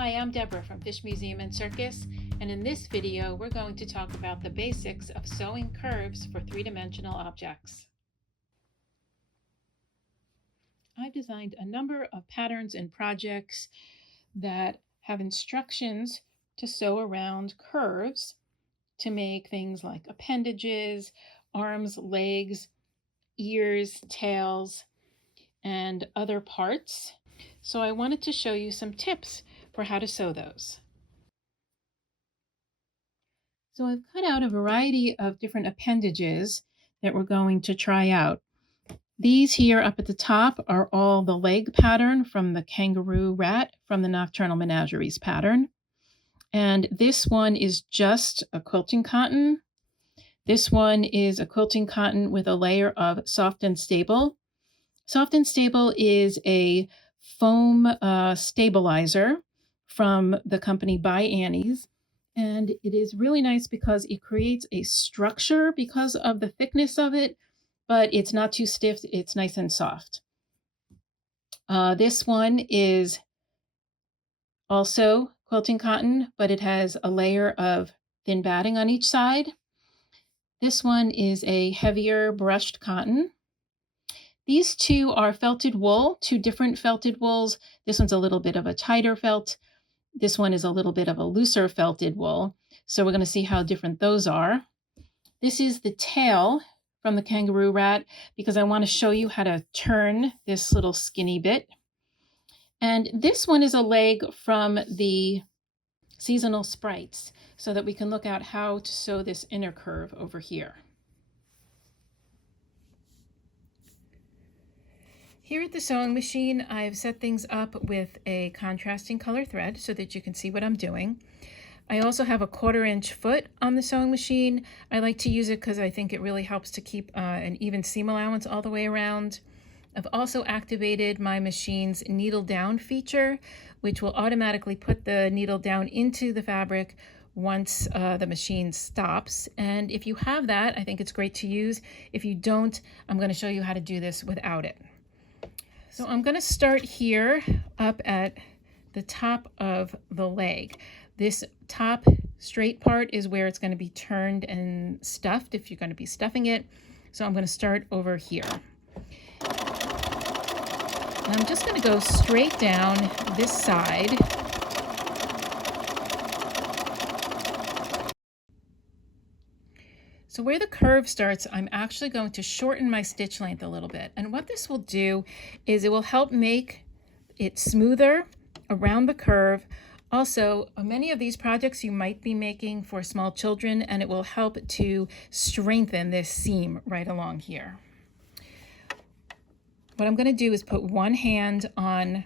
Hi, I'm Deborah from Fish Museum and Circus, and in this video we're going to talk about the basics of sewing curves for three-dimensional objects. I've designed a number of patterns and projects that have instructions to sew around curves to make things like appendages, arms, legs, ears, tails, and other parts. So I wanted to show you some tips for how to sew those. So I've cut out a variety of different appendages that we're going to try out. These here up at the top are all the leg pattern from the kangaroo rat from the Nocturnal Menageries pattern. And this one is just a quilting cotton. This one is a quilting cotton with a layer of Soft and Stable. Soft and Stable is a foam stabilizer from the company By Annie's. And it is really nice because it creates a structure because of the thickness of it, but it's not too stiff. It's nice and soft. This one is also quilting cotton, but it has a layer of thin batting on each side. This one is a heavier brushed cotton. These two are felted wool, two different felted wools. This one's a little bit of a tighter felt. This one is a little bit of a looser felted wool. So we're going to see how different those are. This is the tail from the kangaroo rat because I want to show you how to turn this little skinny bit. And this one is a leg from the seasonal sprites so that we can look at how to sew this inner curve over here. Here at the sewing machine, I've set things up with a contrasting color thread so that you can see what I'm doing. I also have a 1/4 inch foot on the sewing machine. I like to use it because I think it really helps to keep an even seam allowance all the way around. I've also activated my machine's needle down feature, which will automatically put the needle down into the fabric once the machine stops. And if you have that, I think it's great to use. If you don't, I'm going to show you how to do this without it. So I'm going to start here up at the top of the leg. This top straight part is where it's going to be turned and stuffed if you're going to be stuffing it. So I'm going to start over here. And I'm just going to go straight down this side. So where the curve starts, I'm actually going to shorten my stitch length a little bit. And what this will do is it will help make it smoother around the curve. Also, many of these projects you might be making for small children, and it will help to strengthen this seam right along here. What I'm going to do is put one hand on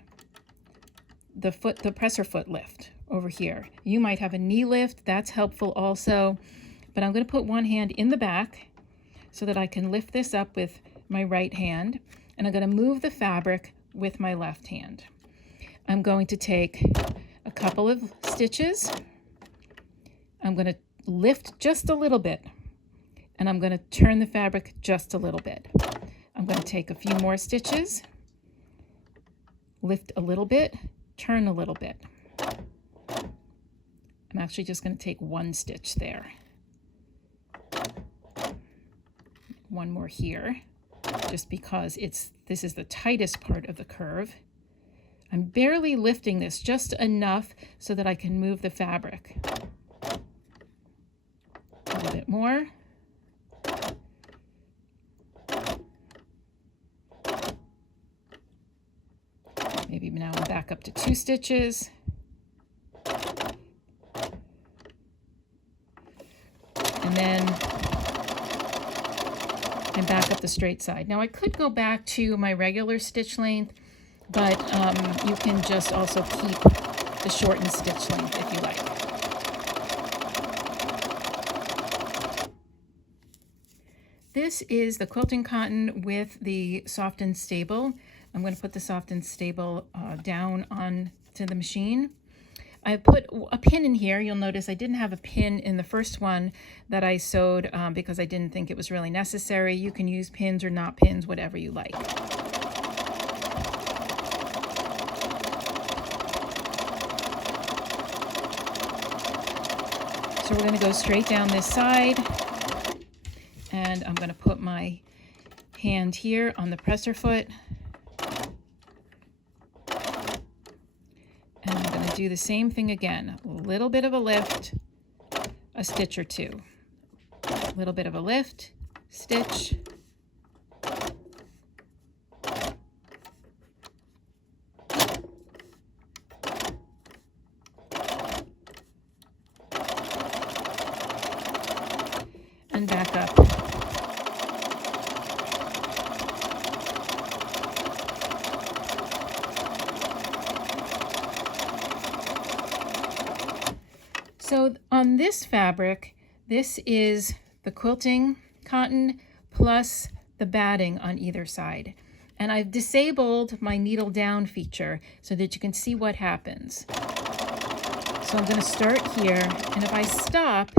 the presser foot lift over here. You might have a knee lift, that's helpful also. But I'm going to put one hand in the back so that I can lift this up with my right hand, and I'm going to move the fabric with my left hand. I'm going to take a couple of stitches. I'm going to lift just a little bit, and I'm going to turn the fabric just a little bit. I'm going to take a few more stitches, lift a little bit, turn a little bit. I'm actually just going to take one stitch there. One more here, just because this is the tightest part of the curve. I'm barely lifting this, just enough so that I can move the fabric. A little bit more. Maybe now I'm back up to 2 stitches. And then I'm back up the straight side. Now I could go back to my regular stitch length, but you can just also keep the shortened stitch length if you like. This is the quilting cotton with the Soft and Stable. I'm going to put the Soft and Stable down onto the machine. I put a pin in here. You'll notice I didn't have a pin in the first one that I sewed because I didn't think it was really necessary. You can use pins or not pins, whatever you like. So we're going to go straight down this side, and I'm going to put my hand here on the presser foot, and I'm going to do the same thing again. A little bit of a lift, a stitch or two. A little bit of a lift, stitch, and back up. So on this fabric, this is the quilting cotton plus the batting on either side. And I've disabled my needle down feature so that you can see what happens. So I'm going to start here, and if I stop,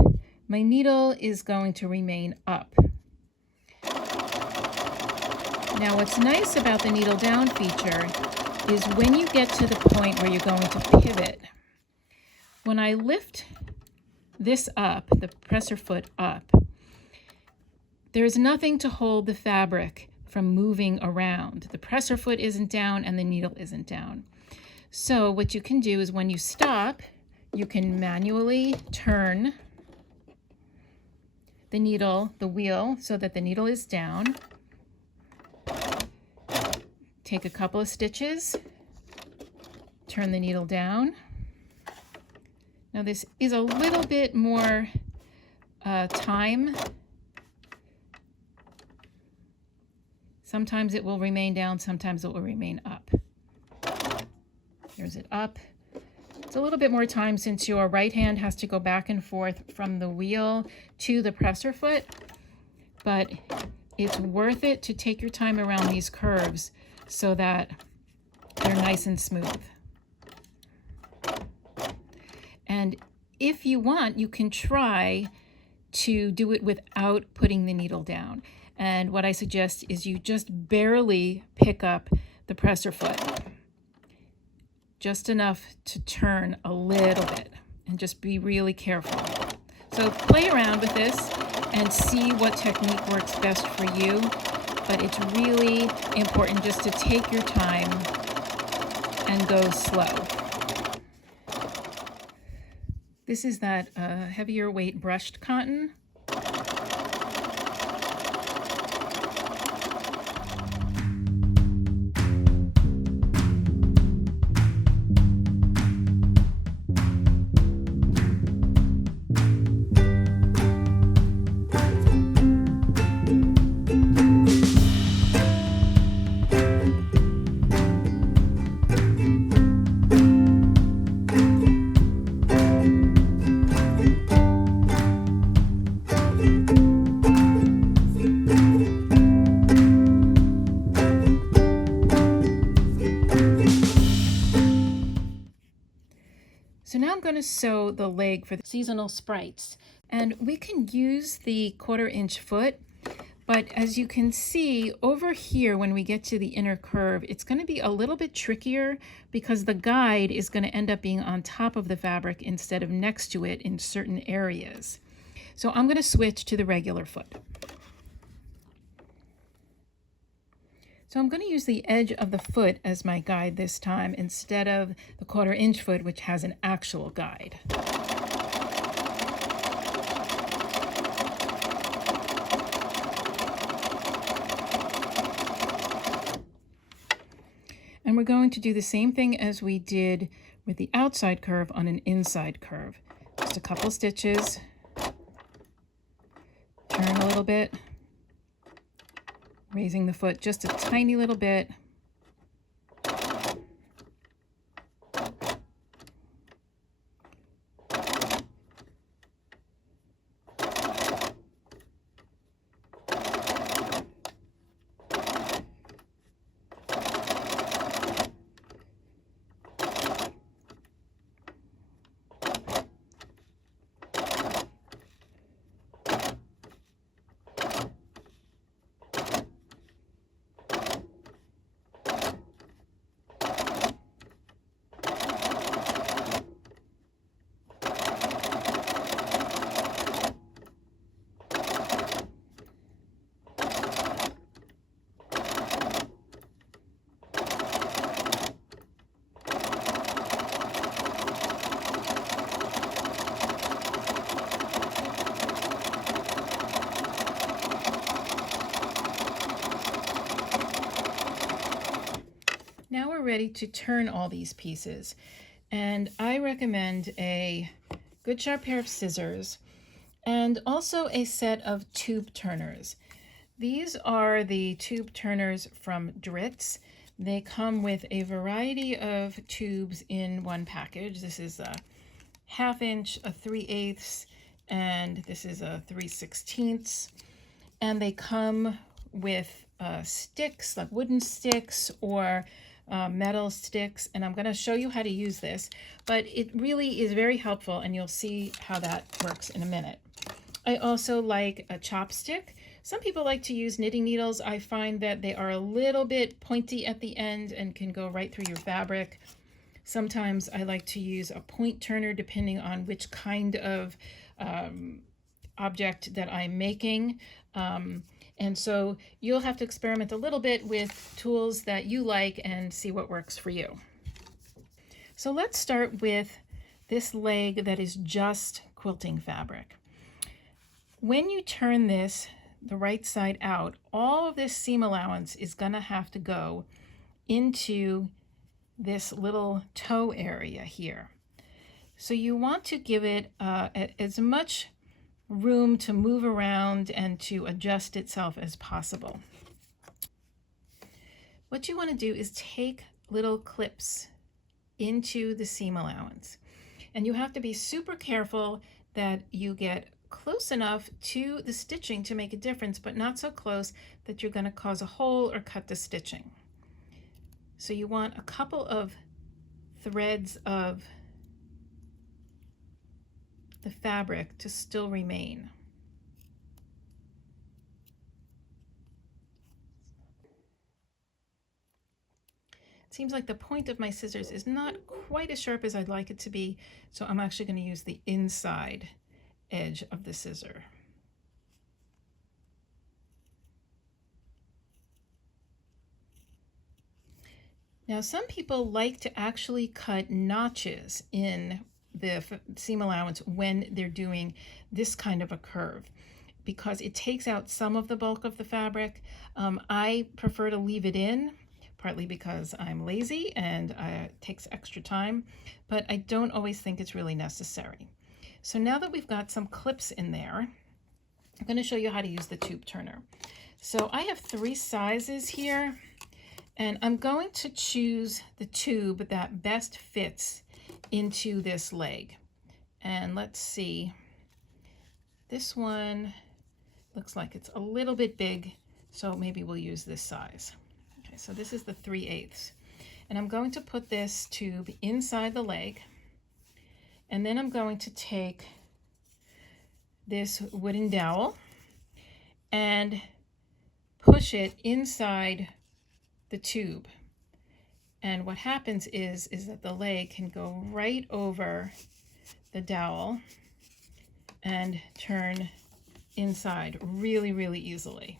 my needle is going to remain up. Now what's nice about the needle down feature is when you get to the point where you're going to pivot, when I lift this up, the presser foot up, there's nothing to hold the fabric from moving around. The presser foot isn't down and the needle isn't down. So what you can do is when you stop, you can manually turn the needle, the wheel, so that the needle is down. Take a couple of stitches, turn the needle down. Now this is a little bit more time. Sometimes it will remain down, sometimes it will remain up. Here's it up. It's a little bit more time since your right hand has to go back and forth from the wheel to the presser foot, but it's worth it to take your time around these curves so that they're nice and smooth. And if you want, you can try to do it without putting the needle down. And what I suggest is you just barely pick up the presser foot, just enough to turn a little bit, and just be really careful. So play around with this and see what technique works best for you, but it's really important just to take your time and go slow. This is that heavier weight brushed cotton. So now I'm going to sew the leg for the seasonal sprites, and we can use the 1/4 inch foot, but as you can see over here when we get to the inner curve, it's going to be a little bit trickier because the guide is going to end up being on top of the fabric instead of next to it in certain areas. So I'm going to switch to the regular foot. So I'm going to use the edge of the foot as my guide this time instead of the 1/4 inch foot, which has an actual guide. And we're going to do the same thing as we did with the outside curve on an inside curve. Just a couple stitches, turn a little bit, raising the foot just a tiny little bit. Now we're ready to turn all these pieces, and I recommend a good sharp pair of scissors and also a set of tube turners. These are the tube turners from Dritz. They come with a variety of tubes in one package. This is a 1/2 inch, a 3/8, and this is a 3/16. And they come with sticks, like wooden sticks or metal sticks, and I'm going to show you how to use this, but it really is very helpful, and you'll see how that works in a minute. I also like a chopstick. Some people like to use knitting needles. I find that they are a little bit pointy at the end and can go right through your fabric. Sometimes I like to use a point turner depending on which kind of object that I'm making. And so you'll have to experiment a little bit with tools that you like and see what works for you. So let's start with this leg that is just quilting fabric. When you turn this the right side out, all of this seam allowance is going to have to go into this little toe area here. So you want to give it as much room to move around and to adjust itself as possible. What you want to do is take little clips into the seam allowance, and you have to be super careful that you get close enough to the stitching to make a difference, but not so close that you're going to cause a hole or cut the stitching. So you want a couple of threads of the fabric to still remain. It seems like the point of my scissors is not quite as sharp as I'd like it to be, so I'm actually going to use the inside edge of the scissor. Now, some people like to actually cut notches in the seam allowance when they're doing this kind of a curve, because it takes out some of the bulk of the fabric. I prefer to leave it in, partly because I'm lazy and it takes extra time, but I don't always think it's really necessary. So now that we've got some clips in there, I'm going to show you how to use the tube turner. So I have 3 sizes here, and I'm going to choose the tube that best fits into this leg. And let's see, this one looks like it's a little bit big, so maybe we'll use this size. Okay, so this is the 3/8. And I'm going to put this tube inside the leg, and then I'm going to take this wooden dowel and push it inside the tube. And what happens is that the leg can go right over the dowel and turn inside really, really easily.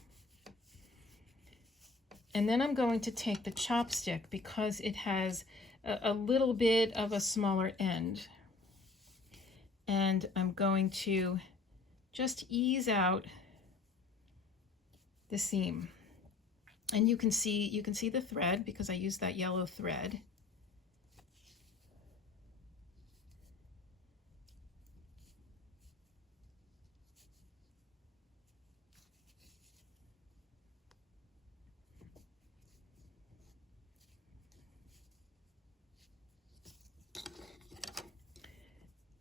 And then I'm going to take the chopstick, because it has a little bit of a smaller end, and I'm going to just ease out the seam. And you can see the thread, because I used that yellow thread.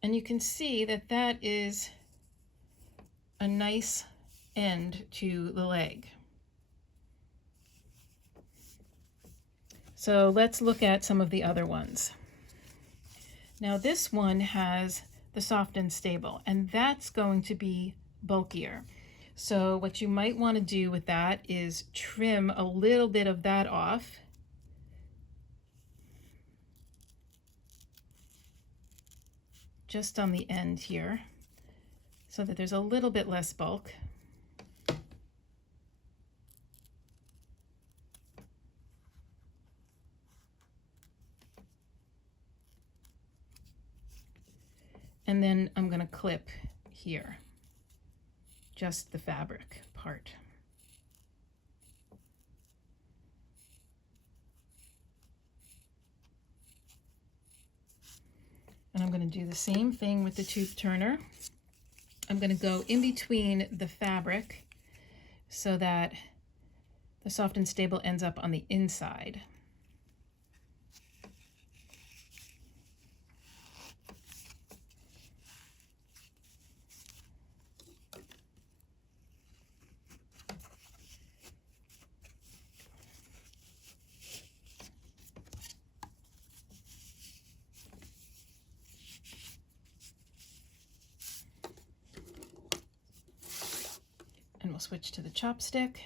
And you can see that that is a nice end to the leg. So let's look at some of the other ones. Now this one has the soft and stable, and that's going to be bulkier. So what you might want to do with that is trim a little bit of that off. Just on the end here, so that there's a little bit less bulk. And then I'm going to clip here, just the fabric part. And I'm going to do the same thing with the tube turner. I'm going to go in between the fabric so that the soft and stable ends up on the inside. And we'll switch to the chopstick.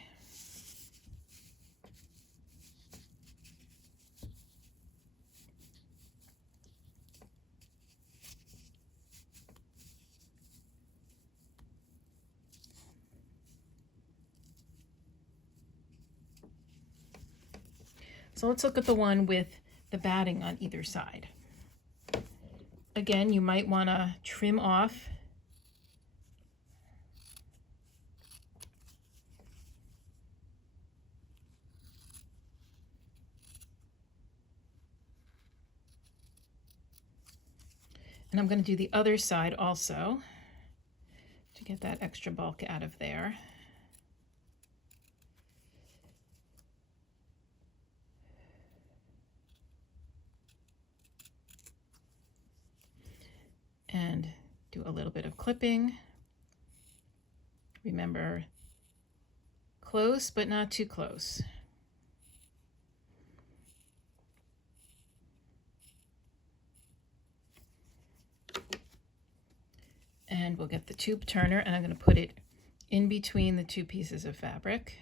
So let's look at the one with the batting on either side. Again, you might want to trim off and I'm going to do the other side also to get that extra bulk out of there. And do a little bit of clipping. Remember, close but not too close. And we'll get the tube turner, and I'm going to put it in between the two pieces of fabric.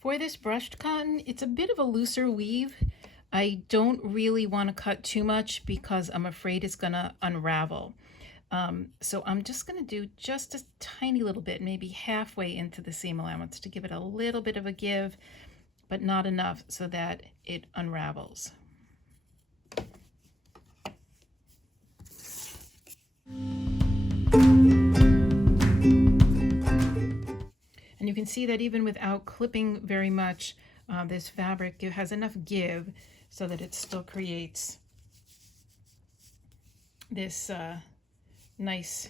For this brushed cotton, it's a bit of a looser weave. I don't really want to cut too much because I'm afraid it's going to unravel. So I'm just going to do just a tiny little bit, maybe halfway into the seam allowance to give it a little bit of a give, but not enough so that it unravels. And you can see that even without clipping very much, this fabric has enough give so that it still creates this nice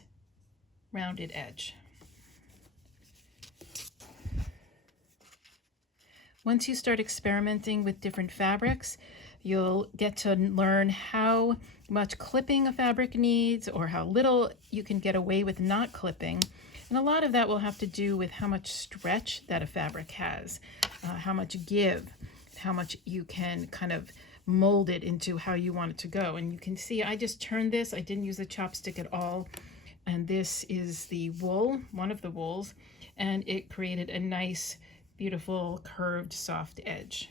rounded edge. Once you start experimenting with different fabrics, you'll get to learn how much clipping a fabric needs or how little you can get away with not clipping. And a lot of that will have to do with how much stretch that a fabric has, how much give, how much you can kind of mold it into how you want it to go. And you can see I just turned this. I didn't use a chopstick at all. And this is the wool, one of the wools, and it created a nice, beautiful, curved, soft edge.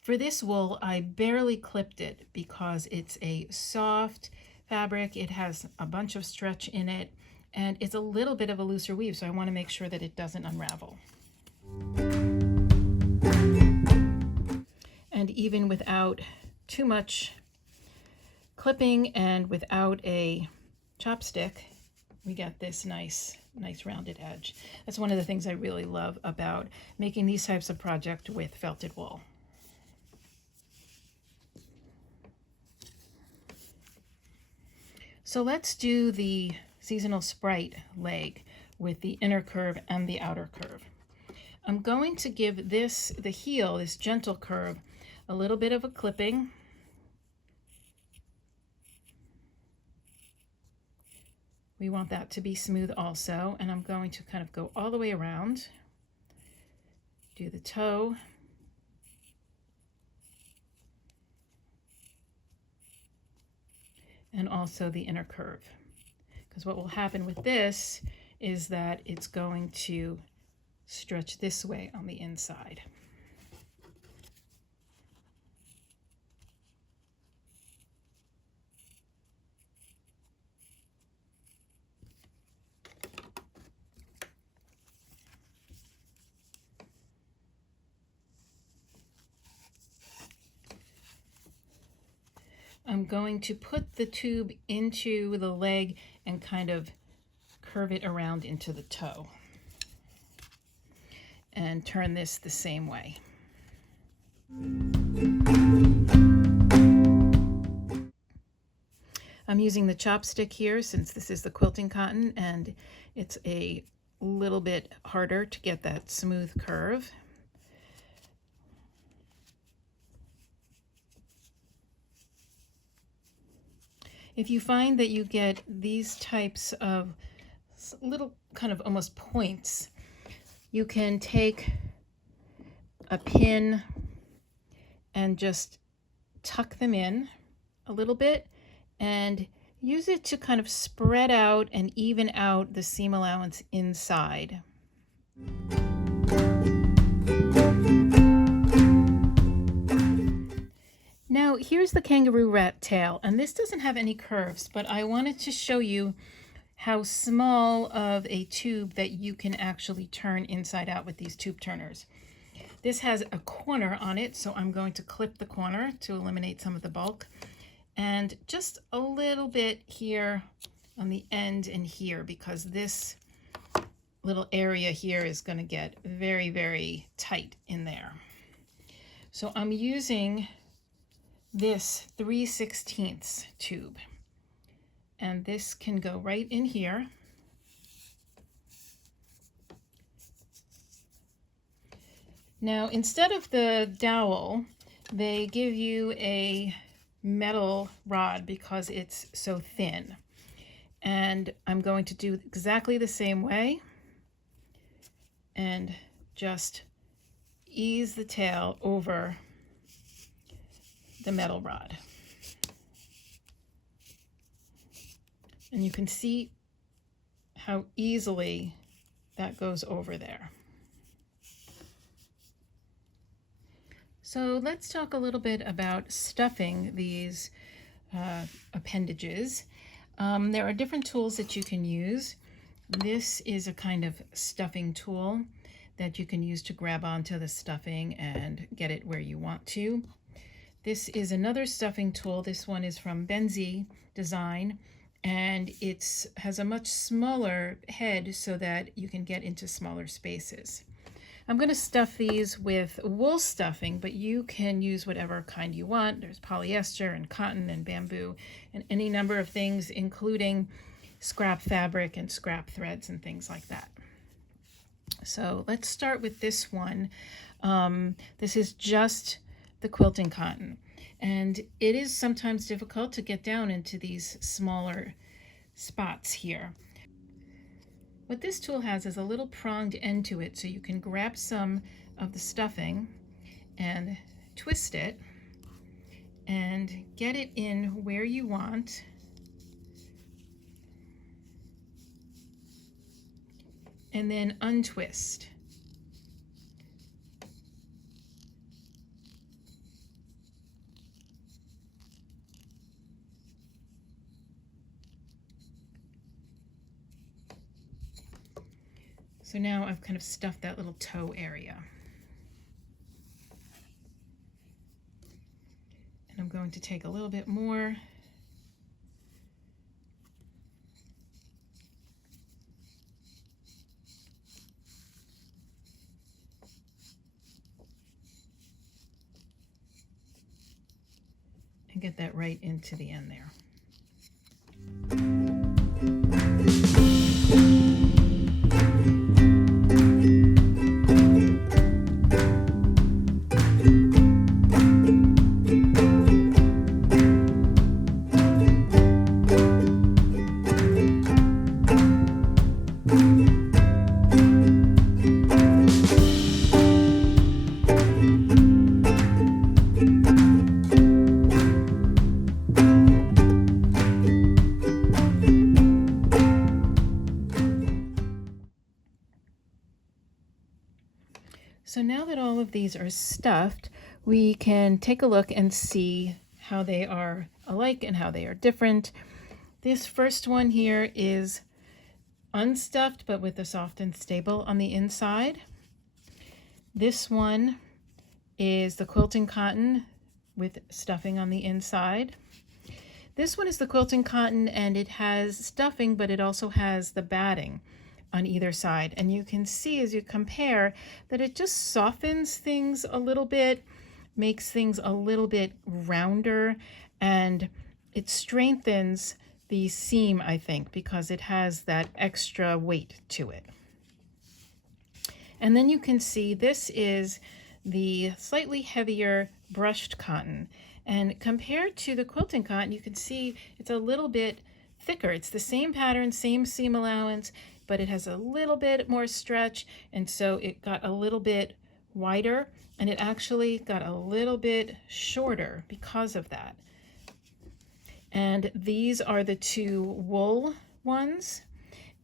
For this wool, I barely clipped it because it's a soft fabric. It has a bunch of stretch in it, and it's a little bit of a looser weave, so I want to make sure that it doesn't unravel. And even without too much clipping and without a chopstick, we get this nice rounded edge. That's one of the things I really love about making these types of projects with felted wool. So let's do the seasonal sprite leg with the inner curve and the outer curve. I'm going to give this, the heel, this gentle curve, a little bit of a clipping. We want that to be smooth also, and I'm going to kind of go all the way around, do the toe, and also the inner curve. Because what will happen with this is that it's going to stretch this way on the inside. I'm going to put the tube into the leg and kind of curve it around into the toe and turn this the same way. I'm using the chopstick here since this is the quilting cotton and it's a little bit harder to get that smooth curve. If you find that you get these types of little kind of almost points, you can take a pin and just tuck them in a little bit and use it to kind of spread out and even out the seam allowance inside. Now here's the kangaroo rat tail, and this doesn't have any curves, but I wanted to show you how small of a tube that you can actually turn inside out with these tube turners. This has a corner on it, so I'm going to clip the corner to eliminate some of the bulk, and just a little bit here on the end and here, because this little area here is going to get very, very tight in there. So I'm using this 3/16 tube, and this can go right in here. Now, instead of the dowel, they give you a metal rod because it's so thin. And I'm going to do exactly the same way and just ease the tail over the metal rod. And you can see how easily that goes over there. So let's talk a little bit about stuffing these appendages. There are different tools that you can use. This is a kind of stuffing tool that you can use to grab onto the stuffing and get it where you want to. This is another stuffing tool. This one is from Benzie Design, and it has a much smaller head so that you can get into smaller spaces. I'm going to stuff these with wool stuffing, but you can use whatever kind you want. There's polyester and cotton and bamboo and any number of things, including scrap fabric and scrap threads and things like that. So let's start with this one. This is just the quilting cotton, and it is sometimes difficult to get down into these smaller spots here. What this tool has is a little pronged end to it, so you can grab some of the stuffing and twist it and get it in where you want. And then untwist. So now I've kind of stuffed that little toe area. And I'm going to take a little bit more. And get that right into the end there. now that all of these are stuffed, we can take a look and see how they are alike and how they are different. This first one here is unstuffed but with a soft and stable on the inside. This one is the quilting cotton with stuffing on the inside. This one is the quilting cotton and it has stuffing, but it also has the batting on either side. And you can see as you compare that it just softens things a little bit, makes things a little bit rounder, and it strengthens the seam, I think, because it has that extra weight to it. And then you can see this is the slightly heavier brushed cotton. And compared to the quilting cotton, you can see it's a little bit thicker. It's the same pattern, same seam allowance, but it has a little bit more stretch, and so it got a little bit wider, and it actually got a little bit shorter because of that. And these are the two wool ones,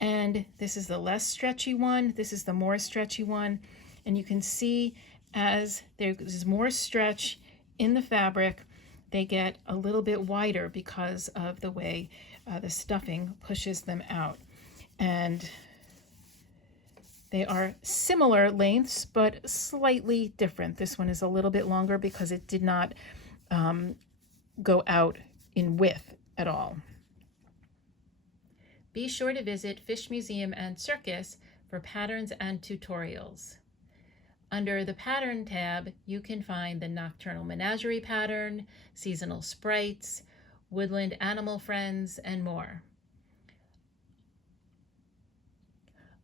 and this is the less stretchy one, this is the more stretchy one, and you can see as there's more stretch in the fabric, they get a little bit wider because of the way the stuffing pushes them out. And they are similar lengths, but slightly different. This one is a little bit longer because it did not go out in width at all. Be sure to visit Fish Museum and Circus for patterns and tutorials. Under the Pattern tab, you can find the Nocturnal Menagerie pattern, Seasonal Sprites, Woodland Animal Friends, and more.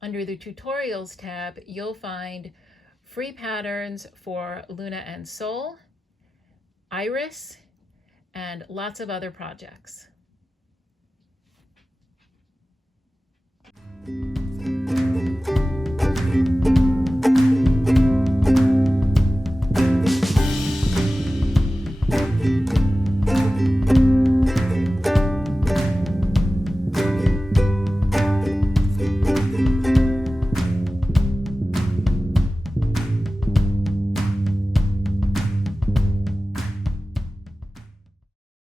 Under the Tutorials tab, you'll find free patterns for Luna and Soul, Iris, and lots of other projects.